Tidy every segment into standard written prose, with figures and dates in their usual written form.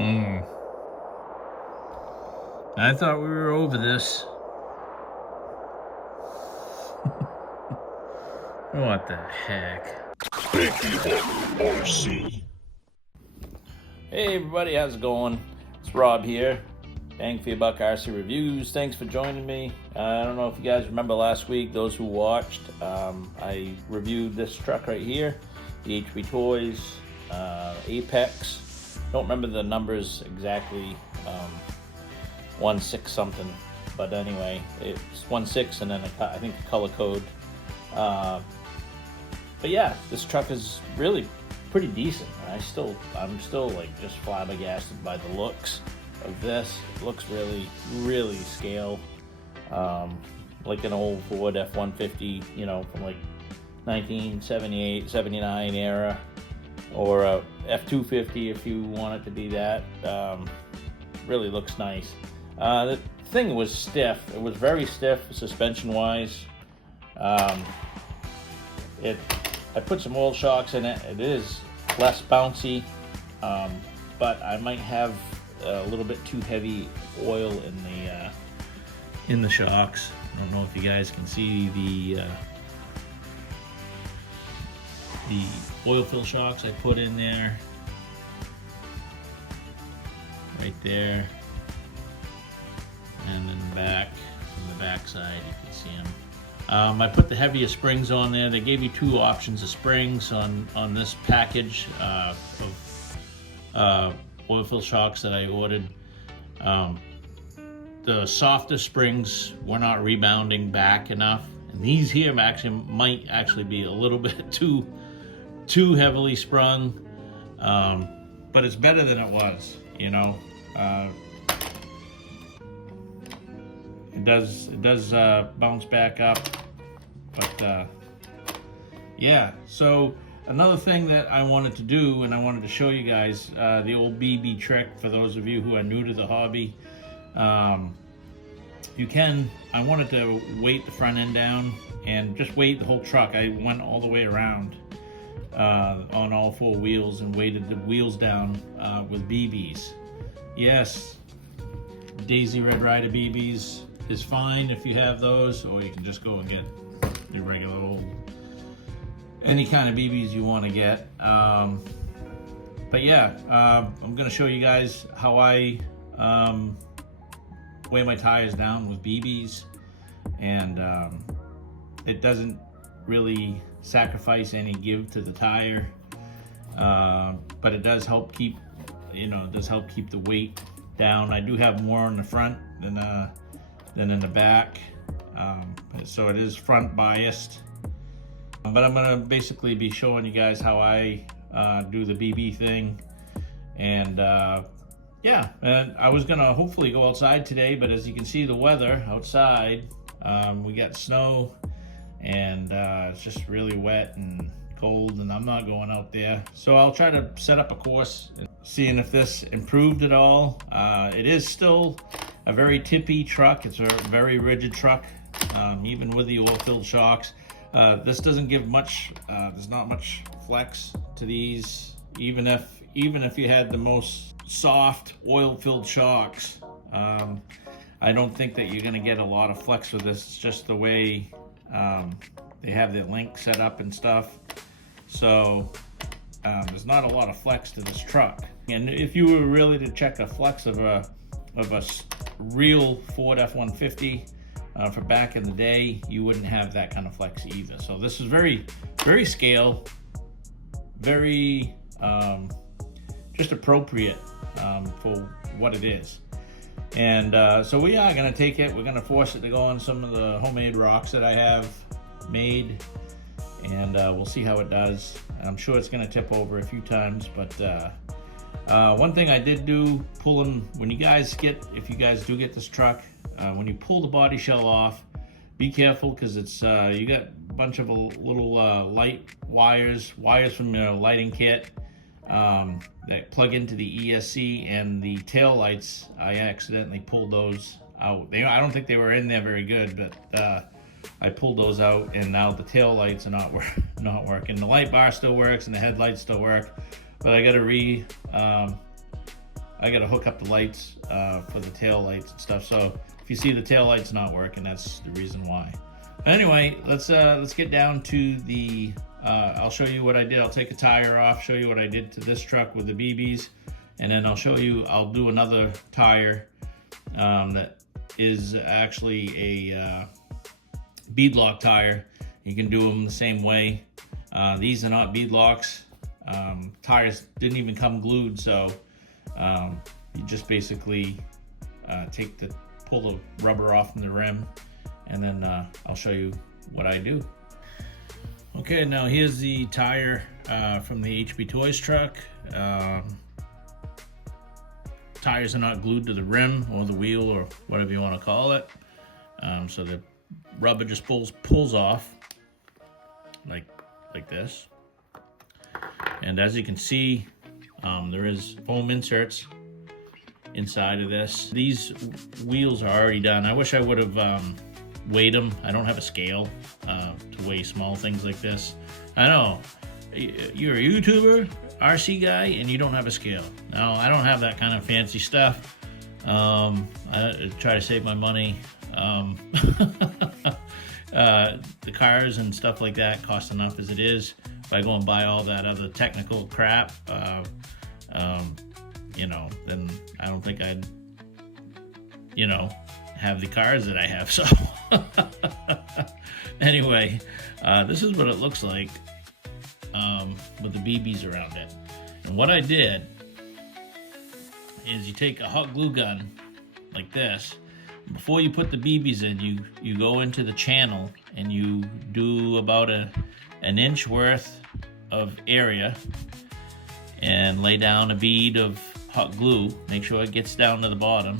I thought we were over this. What the heck? RC. Hey everybody, how's it going? It's Rob here. Bang for your buck RC Reviews. Thanks for joining me. I don't know if you guys remember last week, those who watched, I reviewed this truck right here, the HBtoys Apex. Don't remember the numbers exactly, 16 something, but anyway, it's 16 and then I think the color code. But yeah, this truck is really pretty decent. I'm still like just flabbergasted by the looks of this. It looks really scale, like an old Ford F-150, you know, from like 1978, 79 era, or a F-250 if you want it to be that. Really looks nice. The thing was stiff. It was very stiff suspension wise. I put some oil shocks in it. It is less bouncy, but I might have a little bit too heavy oil in the shocks. I don't know if you guys can see the oil fill shocks I put in there, right there, and then back from the back side you can see them. I put the heaviest springs on there. They gave you two options of springs on this package of oil fill shocks that I ordered. The softer springs were not rebounding back enough, and these here might actually be a little bit too heavily sprung, but it's better than it was, you know. It does bounce back up, but yeah. So another thing that I wanted to do, and I wanted to show you guys, the old BB trick for those of you who are new to the hobby. I wanted to weight the front end down and just weight the whole truck. I went all the way around on all four wheels and weighted the wheels down with BBs. Yes, Daisy Red Ryder BBs is fine if you have those, or you can just go and get your regular old, any kind of BBs you want to get. But yeah, I'm gonna show you guys how I weigh my tires down with BBs, and it doesn't really sacrifice any give to the tire, but it does help keep, the weight down. I do have more in the front than in the back, so it is front biased, but I'm gonna basically be showing you guys how I do the BB thing. And yeah, and I was gonna hopefully go outside today, but as you can see, the weather outside, we got snow, and it's just really wet and cold, and I'm not going out there. So I'll try to set up a course and seeing if this improved at all. It is still a very tippy truck. It's a very rigid truck, even with the oil-filled shocks. This doesn't give much. There's not much flex to these, even if you had the most soft oil-filled shocks. I don't think that you're gonna get a lot of flex with this. It's just the way they have the link set up and stuff. So there's not a lot of flex to this truck. And if you were really to check a flex of a real Ford F-150 for back in the day, you wouldn't have that kind of flex either. So this is very scale, very just appropriate for what it is. And so we are gonna take it, we're gonna force it to go on some of the homemade rocks that I have made, and we'll see how it does. I'm sure it's gonna tip over a few times, but one thing I did do, if you guys do get this truck, when you pull the body shell off, be careful, because it's you got a bunch of little light wires from your lighting kit that plug into the ESC, and the tail lights, I accidentally pulled those out. I don't think they were in there very good, but I pulled those out, and now the tail lights are not working. The light bar still works and the headlights still work, but I got to I gotta hook up the lights for the tail lights and stuff. So if you see the tail lights not working, that's the reason why. But anyway, let's get down to the. I'll show you what I did. I'll take a tire off, show you what I did to this truck with the BBs, and then I'll show you. I'll do another tire that is actually a beadlock tire. You can do them the same way. These are not beadlocks. Tires didn't even come glued, so you just basically pull the rubber off from the rim, and then I'll show you what I do. Okay, now here's the tire from the HBtoys truck. Tires are not glued to the rim or the wheel or whatever you want to call it, so the rubber just pulls off like this. And as you can see, there is foam inserts inside of this. These wheels are already done. I wish I would have weighed them. I don't have a scale to weigh small things like this. I know, you're a YouTuber, RC guy, and you don't have a scale. No, I don't have that kind of fancy stuff. I try to save my money. The cars and stuff like that cost enough as it is. If I go and buy all that other technical crap, then I don't think I'd, have the cars that I have. So anyway, this is what it looks like with the BBs around it. And what I did is you take a hot glue gun like this. Before you put the BBs in, you go into the channel and you do about an inch worth of area and lay down a bead of hot glue. Make sure it gets down to the bottom.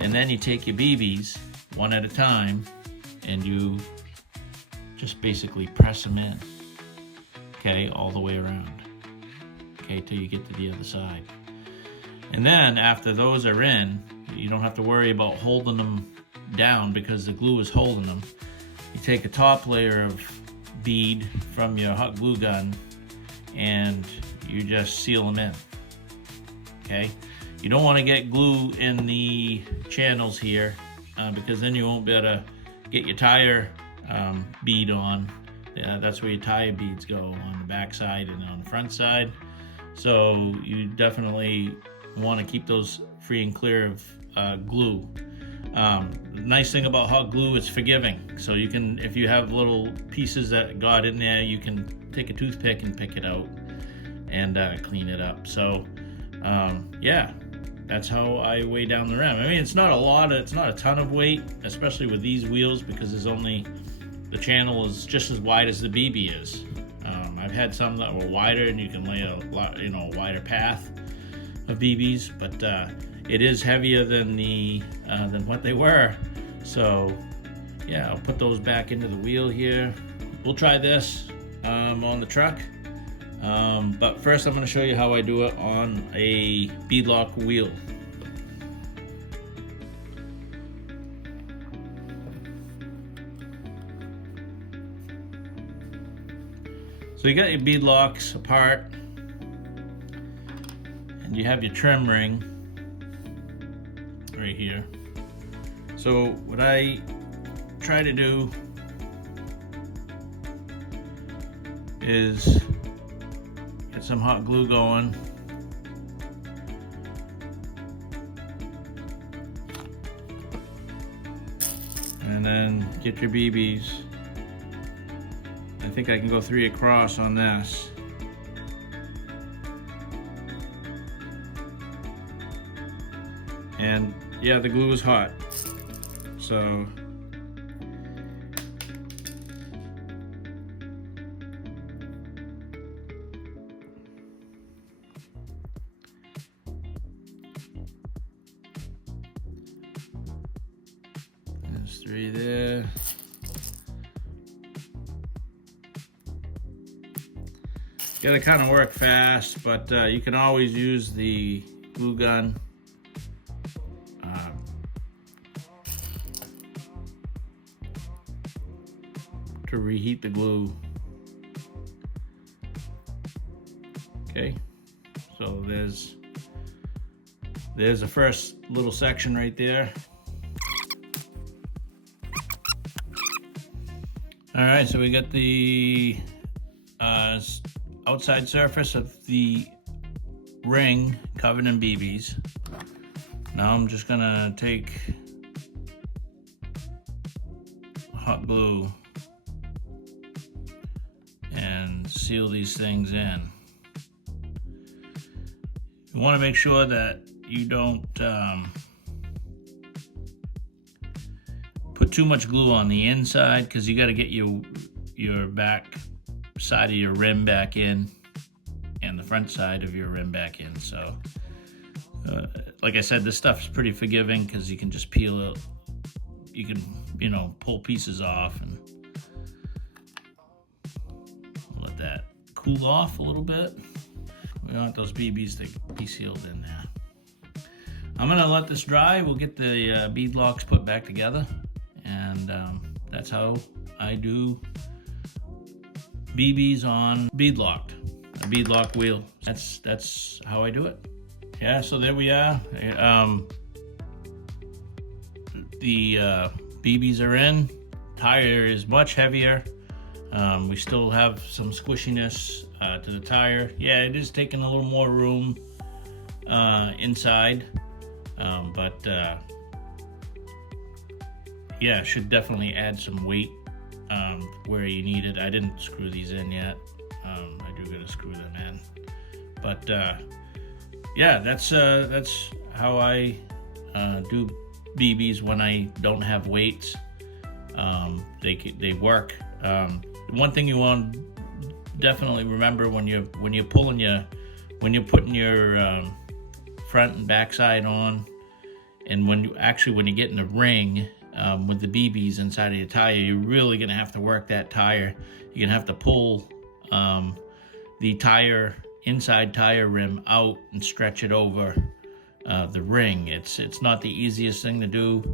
And then you take your BBs one at a time and you just basically press them in. Okay, all the way around. Okay, till you get to the other side. And then after those are in, you don't have to worry about holding them down because the glue is holding them. You take a top layer of bead from your hot glue gun and you just seal them in. Okay? You don't want to get glue in the channels here because then you won't be able to get your tire bead on. That's where your tire beads go, on the back side and on the front side. So you definitely want to keep those free and clear of glue. The nice thing about hot glue, it's forgiving. So you can, if you have little pieces that got in there, you can take a toothpick and pick it out and clean it up. So yeah, that's how I weigh down the rim. I mean, it's not a ton of weight, especially with these wheels, because the channel is just as wide as the BB is. I've had some that were wider and you can lay a wider path of BBs, but it is heavier than what they were. So yeah, I'll put those back into the wheel here. We'll try this on the truck, but first I'm going to show you how I do it on a beadlock wheel. So you got your beadlocks apart and you have your trim ring right here. So what I try to do is get some hot glue going. And then get your BBs. I think I can go 3 across on this. And yeah, the glue is hot. So there's 3 there. Gotta kind of work fast, but you can always use the glue gun to reheat the glue. Okay, so there's there's the first little section right there. All right, so we got the outside surface of the ring covered in BBs. Now I'm just gonna take hot glue and seal these things in. You want to make sure that you don't put too much glue on the inside, because you got to get your back side of your rim back in and the front side of your rim back in. So like I said, this stuff is pretty forgiving because you can just peel it. You can, you know, pull pieces off and let that cool off a little bit. We want those BBs to be sealed in there. I'm gonna let this dry. We'll get the bead locks put back together, and that's how I do BBs on Beadlock, a Beadlock wheel. That's how I do it. Yeah, so there we are. The BBs are in. Tire is much heavier. We still have some squishiness to the tire. Yeah, it is taking a little more room inside, but yeah, should definitely add some weight where you need it. I didn't screw these in yet. I do gotta screw them in, but yeah, that's how I do BBs when I don't have weights. They work. One thing you want to definitely remember when you're putting your front and back side on, and when you get in the ring with the BBs inside of your tire, you're really gonna have to work that tire. You're gonna have to pull the inside tire rim out and stretch it over the ring. It's not the easiest thing to do.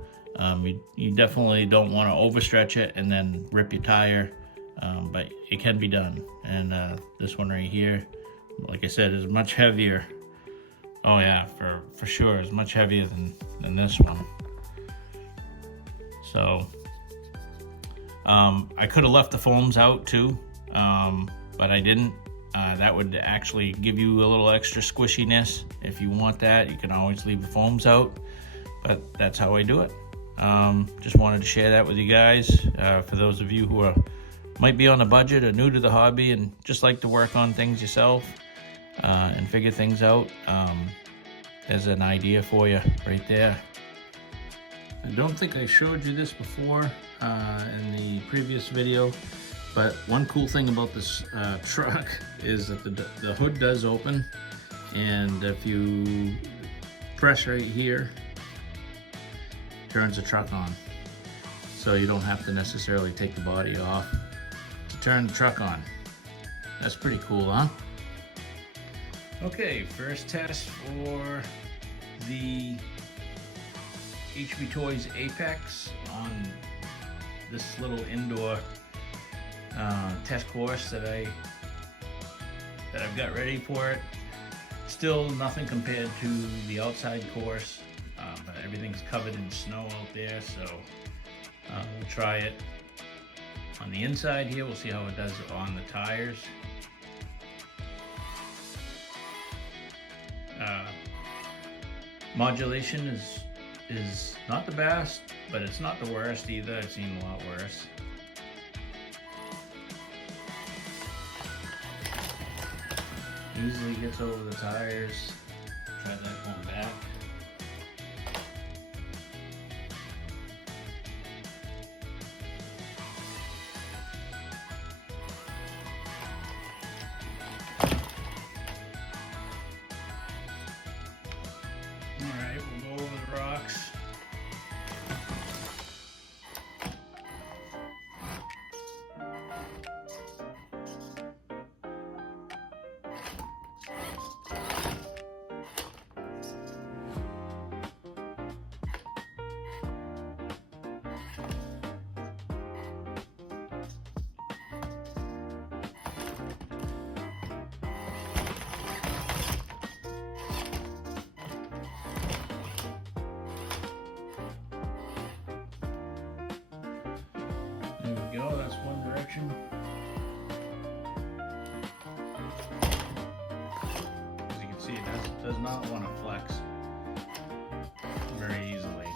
You definitely don't want to overstretch it and then rip your tire, but it can be done. And this one right here, like I said, is much heavier. Oh yeah, for sure, it's much heavier than this one. So I could have left the foams out too, but I didn't. That would actually give you a little extra squishiness. If you want that, you can always leave the foams out, but that's how I do it. Just wanted to share that with you guys. For those of you who might be on a budget or new to the hobby and just like to work on things yourself and figure things out, there's an idea for you right there. I don't think I showed you this before in the previous video, but one cool thing about this truck is that the hood does open, and if you press right here, it turns the truck on. So you don't have to necessarily take the body off to turn the truck on. That's pretty cool, huh? Okay, first test for the HBtoys Apex on this little indoor test course that I've got ready for it. Still nothing compared to the outside course, but everything's covered in snow out there, so we'll try it on the inside here. We'll see how it does on the tires. Modulation is not the best, but it's not the worst either. I've seen a lot worse. Easily gets over the tires. Try that going back. Alright, we'll go over the rocks. direction. As you can see, it does not want to flex very easily.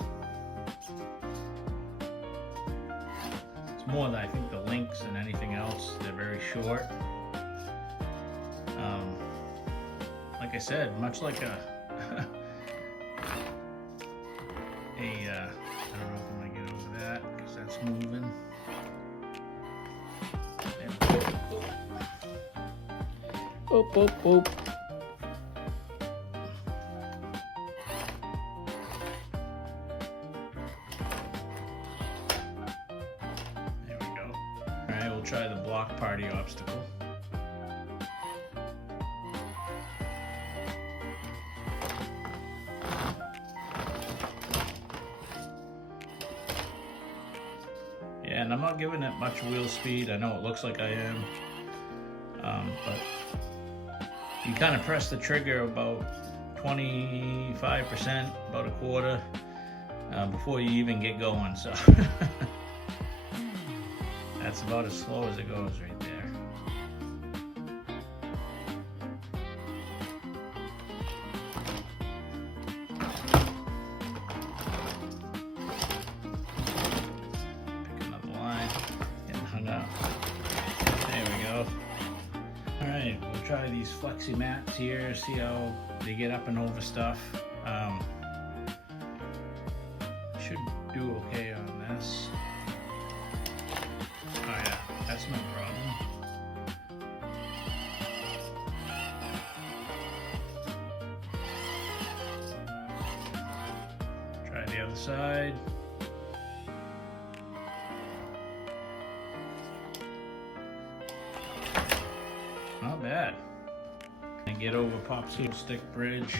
It's more than I think the links and anything else, they're very short. Like I said, much like a I don't know if I'm gonna get over that because that's moving. Boop, boop, boop. There we go. All right, we'll try the block party obstacle. Yeah, and I'm not giving it much wheel speed. I know it looks like I am, but you kind of press the trigger about 25%, about a quarter, before you even get going. So that's about as slow as it goes right there. Alright, we'll try these flexi mats here, see how they get up and over stuff. Should do okay on this. Oh yeah, that's no problem. Try the other side. Not bad. And get over popsicle stick bridge.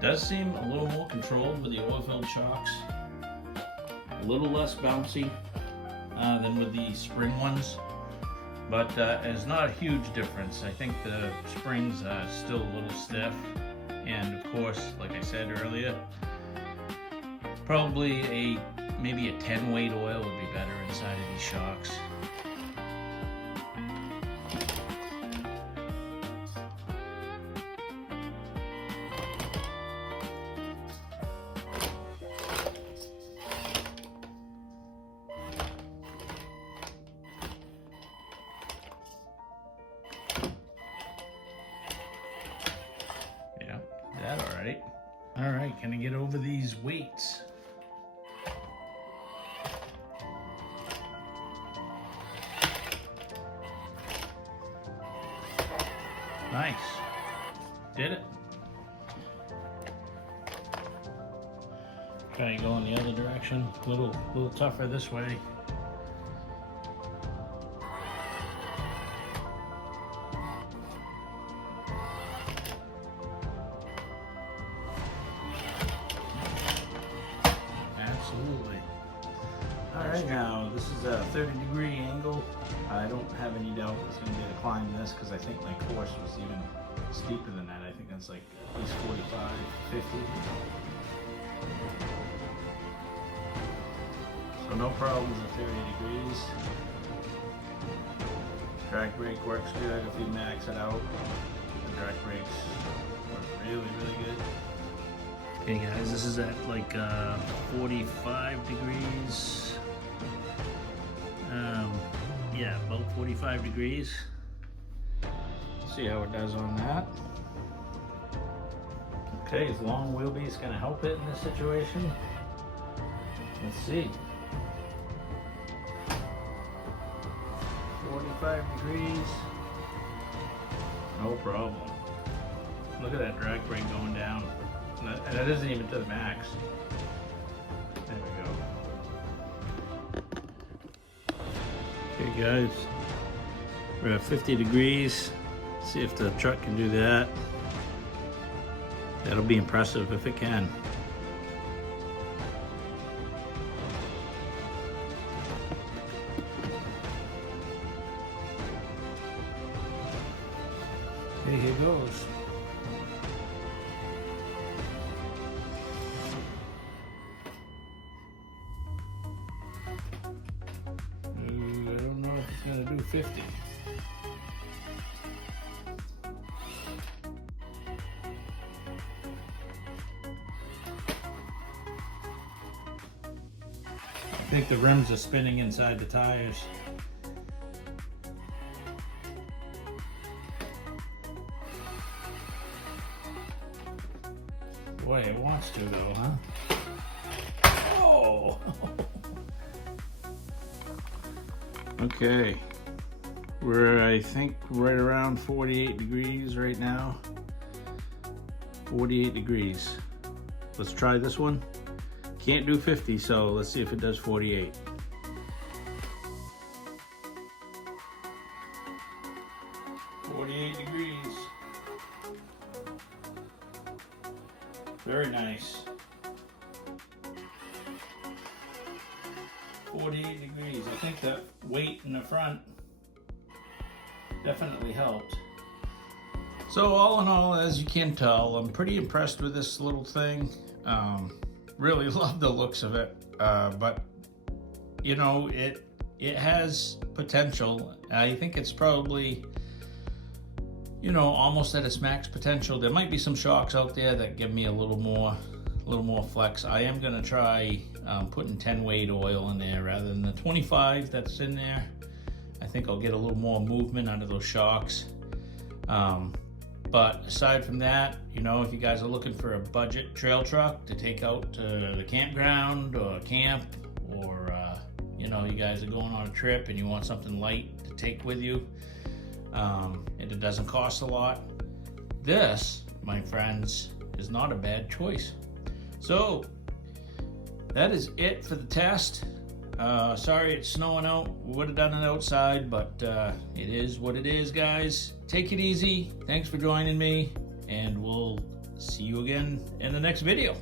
Does seem a little more controlled with the oil-filled shocks. A little less bouncy than with the spring ones, but it's not a huge difference. I think the springs are still a little stiff. And of course, like I said earlier, probably maybe a 10 weight oil would be better inside of these shocks. All right, can I get over these weights? Nice. Did it. Try to go in the other direction. A little tougher this way. Absolutely. Alright, now this is a 30-degree angle. I don't have any doubt it's going to be able to climb this because I think my course was even steeper than that. I think that's like at least 45, 50. So no problems at 30 degrees. Drag brake works good if you max it out. The drag brakes work really, really good. Okay guys, this is at like 45 degrees. Yeah, about 45 degrees. See how it does on that. Okay, is long wheelbase gonna help it in this situation? Let's see. 45 degrees. No problem. Look at that drag brake going down. That isn't even to the max. There we go. Okay guys, we're at 50 degrees. See if the truck can do that. That'll be impressive if it can. Okay, here goes. I don't know if it's gonna do 50. I think the rims are spinning inside the tires. Boy, it wants to though, huh? Oh! Okay, we're I think right around 48 degrees right now. 48 degrees. Let's try this one. Can't do 50, so let's see if it does 48. Degrees. Very nice. 48 degrees. I think the weight in the front definitely helped. So all in all, as you can tell, I'm pretty impressed with this little thing. Really love the looks of it, but you know, it has potential. I think it's probably, you know, almost at its max potential. There might be some shocks out there that give me a little more flex. I am gonna try putting 10 weight oil in there rather than the 25 that's in there. I think I'll get a little more movement out of those shocks. But aside from that, you know, if you guys are looking for a budget trail truck to take out to the campground or camp, or you know, you guys are going on a trip and you want something light to take with you, and it doesn't cost a lot, this, my friends, is not a bad choice. So that is it for the test. Sorry it's snowing out. We would have done it outside, but it is what it is, guys. Take it easy. Thanks for joining me, and we'll see you again in the next video.